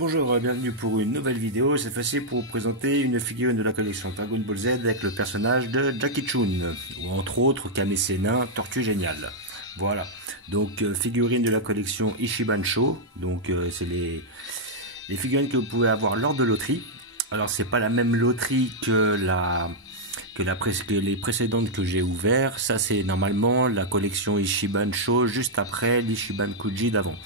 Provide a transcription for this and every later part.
Bonjour, bienvenue pour une nouvelle vidéo. Cette fois-ci pour vous présenter une figurine de la collection Dragon Ball Z avec le personnage de Jackie Chun, ou entre autres Kame Sennin, Tortue Géniale. Voilà, donc figurine de la collection Ichiban Sho. Donc c'est les figurines que vous pouvez avoir lors de loterie. Alors c'est pas la même loterie que les précédentes que j'ai ouvert. Ça c'est normalement la collection Ichiban Sho juste après l'Ichiban Kuji d'avant.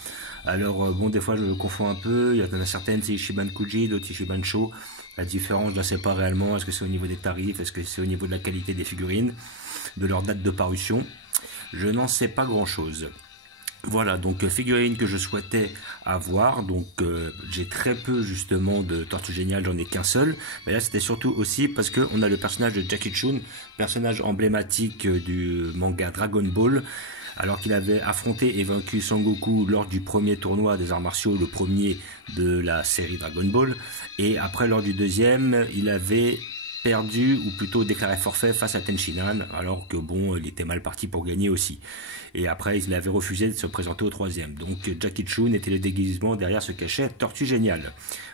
Alors bon, des fois je le confonds un peu, il y en a certaines c'est Ichiban Kuji, d'autres Ichiban Sho. La différence je ne la sais pas réellement, est-ce que c'est au niveau des tarifs, est-ce que c'est au niveau de la qualité des figurines, de leur date de parution, je n'en sais pas grand chose. Voilà, donc figurines que je souhaitais avoir, donc j'ai très peu justement de Tortue Géniale, j'en ai qu'un seul, mais là c'était surtout aussi parce qu'on a le personnage de Jackie Chun, personnage emblématique du manga Dragon Ball, alors qu'il avait affronté et vaincu Son Goku lors du premier tournoi des arts martiaux, le premier de la série Dragon Ball, et après lors du deuxième, il avait perdu, ou plutôt déclaré forfait face à Tenshinhan, alors que bon, il était mal parti pour gagner aussi. Et après, il avait refusé de se présenter au troisième. Donc Jackie Chun était le déguisement, derrière se cachait Tortue Géniale.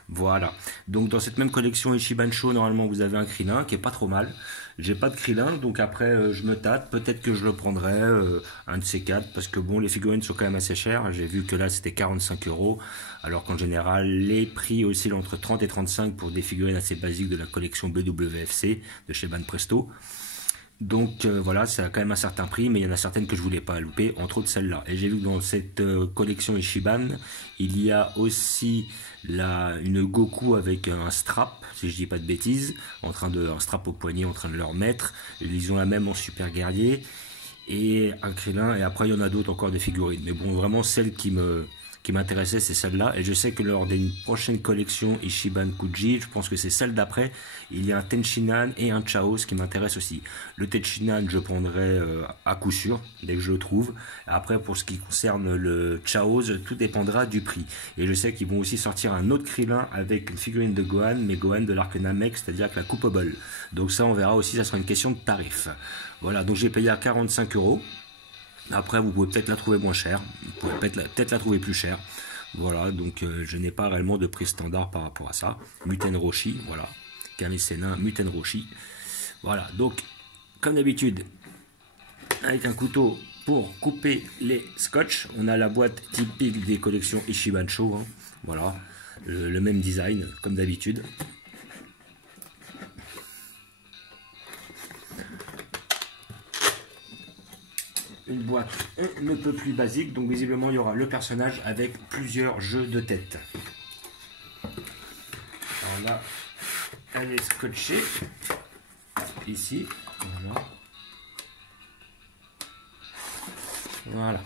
Voilà. Donc dans cette même collection Ichiban Sho, normalement vous avez un Krillin qui est pas trop mal. J'ai pas de Krillin, donc après je me tâte, peut-être que je le prendrai, un de ces quatre, parce que bon, les figurines sont quand même assez chères. J'ai vu que là c'était 45 €, alors qu'en général les prix oscillent entre 30 et 35 pour des figurines assez basiques de la collection BWFC de chez Banpresto. Donc voilà, ça a quand même un certain prix, mais il y en a certaines que je voulais pas louper, entre autres celle-là. Et j'ai vu que dans cette collection Ichiban, il y a aussi une Goku avec un strap, si je dis pas de bêtises, un strap au poignet en train de leur mettre. Ils ont la même en super guerrier et un Krillin. Et après il y en a d'autres encore des figurines. Mais bon, vraiment celle qui m'intéressait, c'est celle-là, et je sais que lors d'une prochaine collection Ichiban Kuji, je pense que c'est celle d'après, il y a un Tenshinhan et un Chaos qui m'intéressent aussi. Le Tenshinhan je prendrai à coup sûr dès que je le trouve. Après, pour ce qui concerne le Chaos, tout dépendra du prix, et je sais qu'ils vont aussi sortir un autre Krillin avec une figurine de Gohan, mais Gohan de l'arc Namek, c'est-à-dire avec la coupe bol. Donc ça on verra aussi, ça sera une question de tarif. Voilà, donc j'ai payé à 45 €. Après, vous pouvez peut-être la trouver moins chère, vous pouvez peut-être la trouver plus chère. Voilà, donc je n'ai pas réellement de prix standard par rapport à ça. Muten Roshi, voilà. Kame Sennin, Muten Roshi. Voilà, donc, comme d'habitude, avec un couteau pour couper les scotch. On a la boîte typique des collections Ichiban Sho, hein. Voilà, le même design, comme d'habitude. Une boîte un ne peu plus basique, donc visiblement il y aura le personnage avec plusieurs jeux de tête. Alors là, elle est scotchée ici, voilà. Voilà.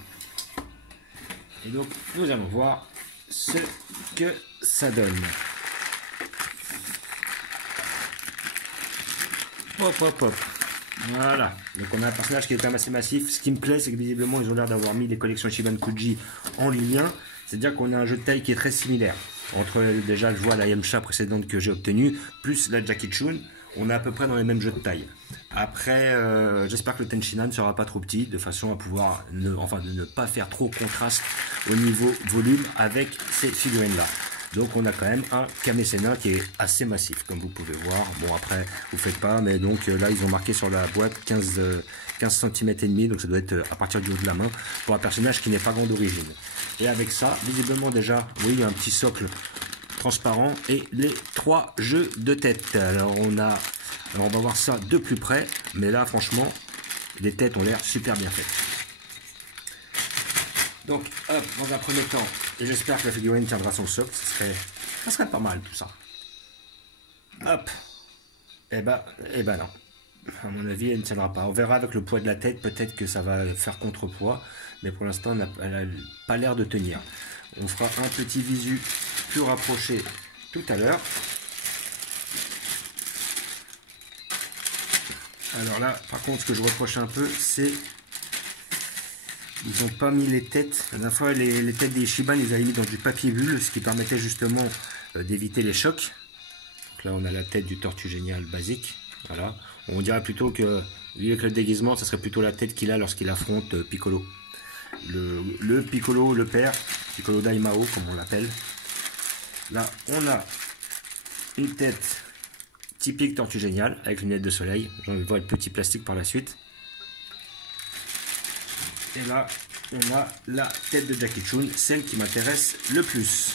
Et donc nous allons voir ce que ça donne. Hop hop hop. Voilà, donc on a un personnage qui est quand même assez massif. Ce qui me plaît, c'est que visiblement ils ont l'air d'avoir mis les collections Ichiban Kuji en lien, c'est-à-dire qu'on a un jeu de taille qui est très similaire. Entre déjà, je vois la Yamcha précédente que j'ai obtenue, plus la Jackie Chun, on est à peu près dans les mêmes jeux de taille. Après, j'espère que le Tenshinhan ne sera pas trop petit, de façon à pouvoir de ne pas faire trop contraste au niveau volume avec ces figurines-là. Donc on a quand même un Kame Sennin qui est assez massif, comme vous pouvez voir. Bon, après, vous faites pas, mais donc là, ils ont marqué sur la boîte 15 cm et demi, donc ça doit être à partir du haut de la main, pour un personnage qui n'est pas grand d'origine. Et avec ça, visiblement déjà, oui, il y a un petit socle transparent et les 3 jeux de tête. Alors on va voir ça de plus près, mais là, franchement, les têtes ont l'air super bien faites. Donc, hop, dans un premier temps, et j'espère que la figurine tiendra son socle, ça serait pas mal tout ça. Hop, et ben non, à mon avis elle ne tiendra pas. On verra avec le poids de la tête, peut-être que ça va faire contrepoids, mais pour l'instant elle n'a pas l'air de tenir. On fera un petit visu plus rapproché tout à l'heure. Alors là, par contre, ce que je reproche un peu, c'est ils n'ont pas mis les têtes. La dernière fois, les têtes des Ichiban, ils avaient mis dans du papier bulle, ce qui permettait justement d'éviter les chocs. Donc là, on a la tête du Tortue Géniale basique. Voilà. On dirait plutôt que, vu avec le déguisement, ça serait plutôt la tête qu'il a lorsqu'il affronte Piccolo. Le Piccolo, le père, Piccolo Daimao, comme on l'appelle. Là, on a une tête typique Tortue Géniale avec lunettes de soleil. J'enlèverai le petit plastique par la suite. Et là, on a la tête de Jackie Chun, celle qui m'intéresse le plus.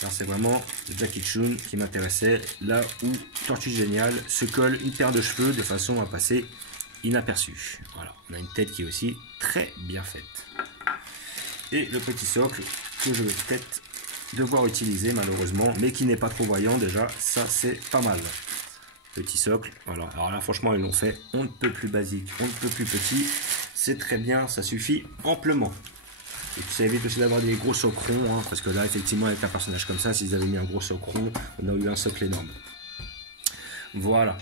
Alors c'est vraiment Jackie Chun qui m'intéressait, là où Tortue Géniale se colle une paire de cheveux de façon à passer inaperçu. Voilà, on a une tête qui est aussi très bien faite. Et le petit socle que je vais peut-être devoir utiliser malheureusement, mais qui n'est pas trop voyant déjà, ça c'est pas mal. Petit socle, voilà. Alors là franchement ils l'ont fait, on ne peut plus basique, on ne peut plus petit, c'est très bien, ça suffit amplement. Et puis ça évite aussi d'avoir des gros socles ronds, hein, parce que là effectivement avec un personnage comme ça, s'ils avaient mis un gros socle rond, on aurait eu un socle énorme. Voilà,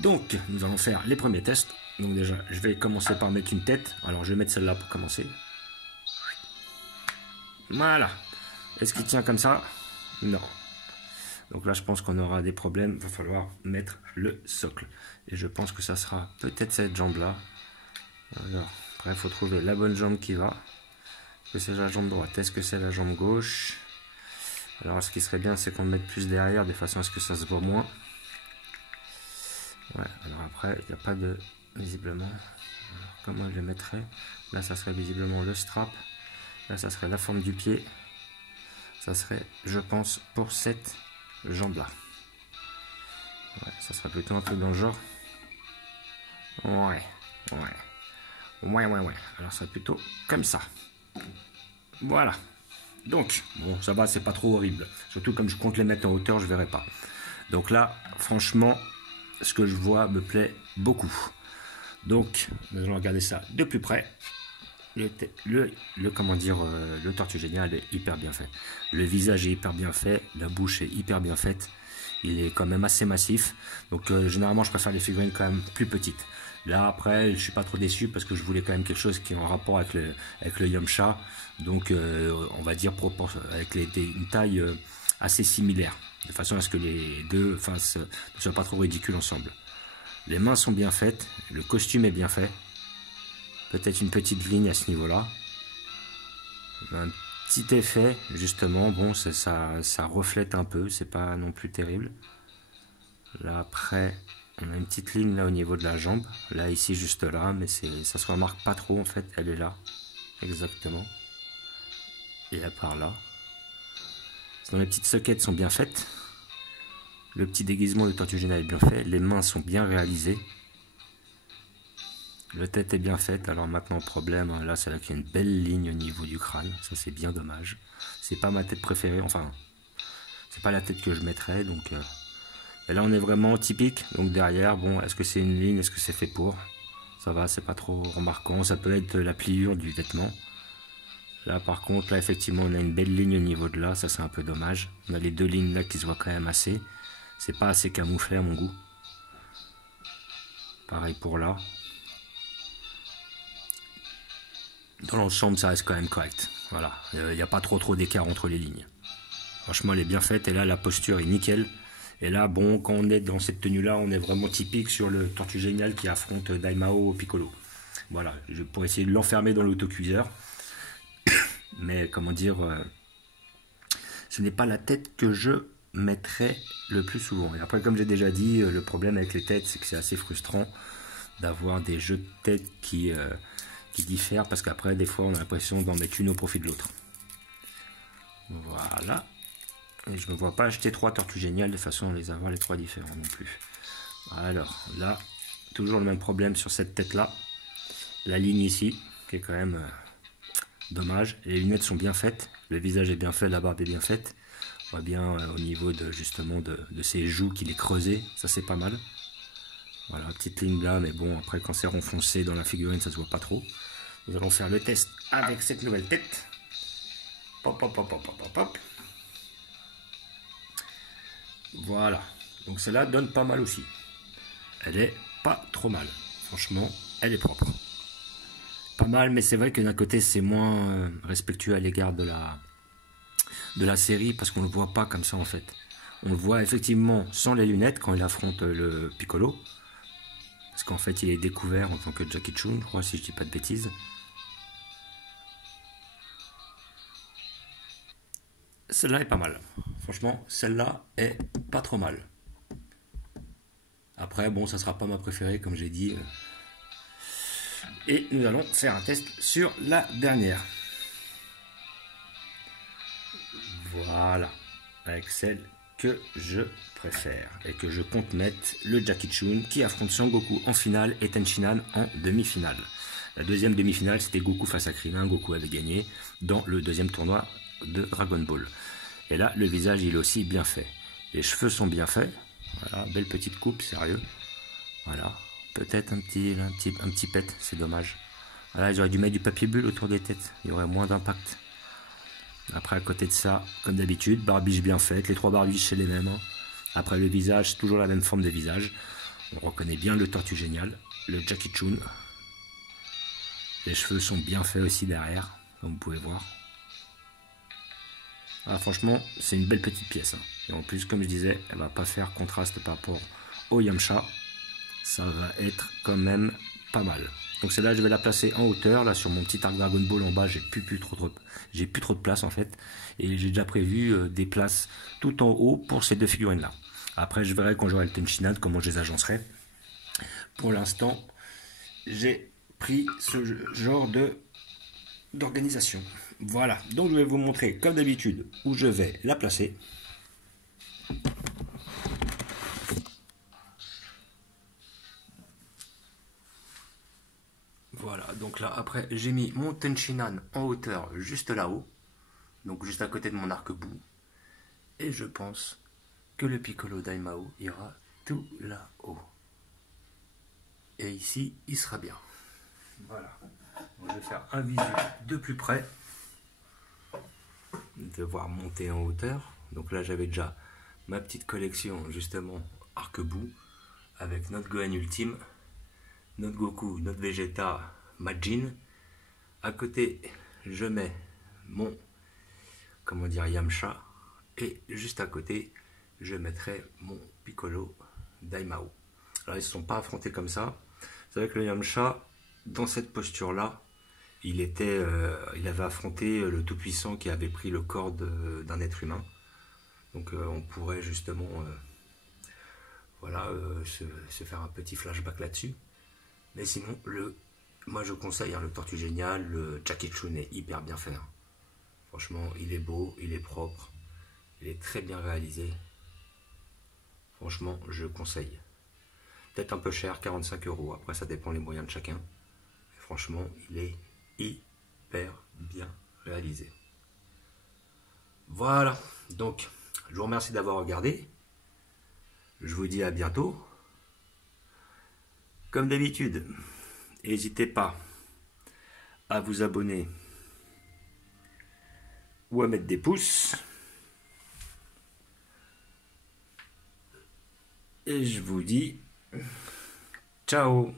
donc nous allons faire les premiers tests. Donc déjà je vais commencer par mettre une tête, alors je vais mettre celle-là pour commencer. Voilà. Est-ce qu'il tient comme ça? Non. Donc là, je pense qu'on aura des problèmes. Il va falloir mettre le socle. Et je pense que ça sera peut-être cette jambe-là. Alors, après, il faut trouver la bonne jambe qui va. Est-ce que c'est la jambe droite? Est-ce que c'est la jambe gauche? Alors, ce qui serait bien, c'est qu'on le mette plus derrière, de façon à ce que ça se voit moins. Ouais, alors après, il n'y a pas de... Visiblement... Alors, comment je le mettrais? Là, ça serait visiblement le strap. Là, ça serait la forme du pied. Ça serait, je pense, pour cette jambe-là. Ouais, ça serait plutôt un truc dans le genre. Ouais. Alors, ça serait plutôt comme ça. Voilà. Donc, bon, ça va, c'est pas trop horrible. Surtout comme je compte les mettre en hauteur, je verrai pas. Donc là, franchement, ce que je vois me plaît beaucoup. Donc, nous allons regarder ça de plus près. Comment dire, le Tortue Géniale est hyper bien fait. Le visage est hyper bien fait, la bouche est hyper bien faite. Il est quand même assez massif. Donc généralement je préfère les figurines quand même plus petites. Là après je suis pas trop déçu parce que je voulais quand même quelque chose qui est en rapport avec le Yamcha. Donc on va dire avec une taille assez similaire. De façon à ce que les deux faces ne soient pas trop ridicules ensemble. Les mains sont bien faites, le costume est bien fait. Peut-être une petite ligne à ce niveau-là. Un petit effet, justement. Bon, ça reflète un peu. C'est pas non plus terrible. Là, après, on a une petite ligne là au niveau de la jambe. Là, ici, juste là. Mais ça se remarque pas trop, en fait. Elle est là. Exactement. Et là, par là. Sinon, les petites soquettes sont bien faites. Le petit déguisement de Tortue Géniale est bien fait. Les mains sont bien réalisées. La tête est bien faite, alors maintenant problème, là c'est là qu'il y a une belle ligne au niveau du crâne, ça c'est bien dommage. C'est pas ma tête préférée, enfin, c'est pas la tête que je mettrais, donc... Et là on est vraiment typique, donc derrière, bon, est-ce que c'est une ligne, est-ce que c'est fait pour? Ça va, c'est pas trop remarquant, ça peut être la pliure du vêtement. Là par contre, là effectivement on a une belle ligne au niveau de là, ça c'est un peu dommage. On a les deux lignes là qui se voient quand même assez, c'est pas assez camouflé à mon goût. Pareil pour là. Dans l'ensemble, ça reste quand même correct. Voilà, il n'y a pas trop d'écart entre les lignes. Franchement, elle est bien faite. Et là, la posture est nickel. Et là, bon, quand on est dans cette tenue-là, on est vraiment typique sur le Tortue Géniale qui affronte Daimao Piccolo. Voilà, je pourrais essayer de l'enfermer dans l'autocuiseur. Mais, comment dire, ce n'est pas la tête que je mettrais le plus souvent. Et après, comme j'ai déjà dit, le problème avec les têtes, c'est que c'est assez frustrant d'avoir des jeux de tête qui diffèrent, parce qu'après des fois on a l'impression d'en mettre une au profit de l'autre. Voilà, et je ne me vois pas acheter 3 Tortues Géniales de façon à les avoir les 3 différents non plus. Alors là, toujours le même problème sur cette tête là, la ligne ici qui est quand même dommage. Les lunettes sont bien faites, le visage est bien fait, la barbe est bien faite. On voit bien au niveau de justement de ses joues qu'il est creusé, ça c'est pas mal. Voilà, petite ligne là, mais bon, après quand c'est renfoncé dans la figurine, ça se voit pas trop. Nous allons faire le test avec cette nouvelle tête. Pop, pop, pop, pop, pop, pop. Voilà, donc celle-là donne pas mal aussi. Elle est pas trop mal, franchement, elle est propre. Pas mal, mais c'est vrai que d'un côté, c'est moins respectueux à l'égard de la série, parce qu'on ne le voit pas comme ça en fait. On le voit effectivement sans les lunettes quand il affronte le Piccolo. Parce qu'en fait, il est découvert en tant que Jackie Chun, je crois, si je dis pas de bêtises. Celle-là est pas mal. Franchement, celle-là est pas trop mal. Après, bon, ça sera pas ma préférée, comme j'ai dit. Et nous allons faire un test sur la dernière. Voilà, avec celle que je préfère et que je compte mettre, le Jackie Chun qui affronte Son Goku en finale et Tenshinhan en demi-finale. La deuxième demi-finale, c'était Goku face à Krillin. Goku avait gagné dans le deuxième tournoi de Dragon Ball. Et là, le visage, il est aussi bien fait. Les cheveux sont bien faits. Voilà, belle petite coupe, sérieux. Voilà, peut-être un petit pet, c'est dommage. Voilà, ils auraient dû mettre du papier bulle autour des têtes. Il y aurait moins d'impact. Après, à côté de ça, comme d'habitude, barbiche bien faite. Les trois barbiches, c'est les mêmes. Hein. Après, le visage, c'est toujours la même forme de visage. On reconnaît bien le Tortue Génial, le Jackie Chun. Les cheveux sont bien faits aussi derrière, comme vous pouvez voir. Ah, franchement, c'est une belle petite pièce. Hein. Et en plus, comme je disais, elle va pas faire contraste par rapport au Yamcha. Ça va être quand même pas mal. Donc celle-là, je vais la placer en hauteur. Là, sur mon petit arc Dragon Ball en bas, j'ai plus trop de place en fait. Et j'ai déjà prévu des places tout en haut pour ces deux figurines-là. Après, je verrai quand j'aurai le Tenshinhan comment je les agencerai. Pour l'instant, j'ai pris ce genre d'organisation. Voilà, donc je vais vous montrer comme d'habitude où je vais la placer. Voilà, donc là après j'ai mis mon Tenshinhan en hauteur juste là-haut, donc juste à côté de mon arc-bout. Et je pense que le Piccolo Daimao ira tout là-haut. Et ici, il sera bien. Voilà. Donc, je vais faire un visu de plus près. Devoir monter en hauteur. Donc là, j'avais déjà ma petite collection, justement, arc-bout, avec notre Gohan Ultime, notre Goku, notre Vegeta, Majin. À côté, je mets mon, comment dire, Yamcha. Et juste à côté, je mettrai mon Piccolo Daimao. Alors, ils ne se sont pas affrontés comme ça. C'est vrai que le Yamcha, dans cette posture-là, il avait affronté le Tout-Puissant qui avait pris le corps d'un être humain. Donc on pourrait justement voilà, se faire un petit flashback là-dessus. Mais sinon, moi je conseille hein, le Tortue Génial, le Jackie Chun est hyper bien fait. Hein. Franchement, il est beau, il est propre, il est très bien réalisé. Franchement, je conseille. Peut-être un peu cher, 45 €. Après, ça dépend les moyens de chacun. Mais franchement, il est hyper bien réalisé. Voilà. Donc, je vous remercie d'avoir regardé. Je vous dis à bientôt. Comme d'habitude, n'hésitez pas à vous abonner ou à mettre des pouces. Et je vous dis ciao.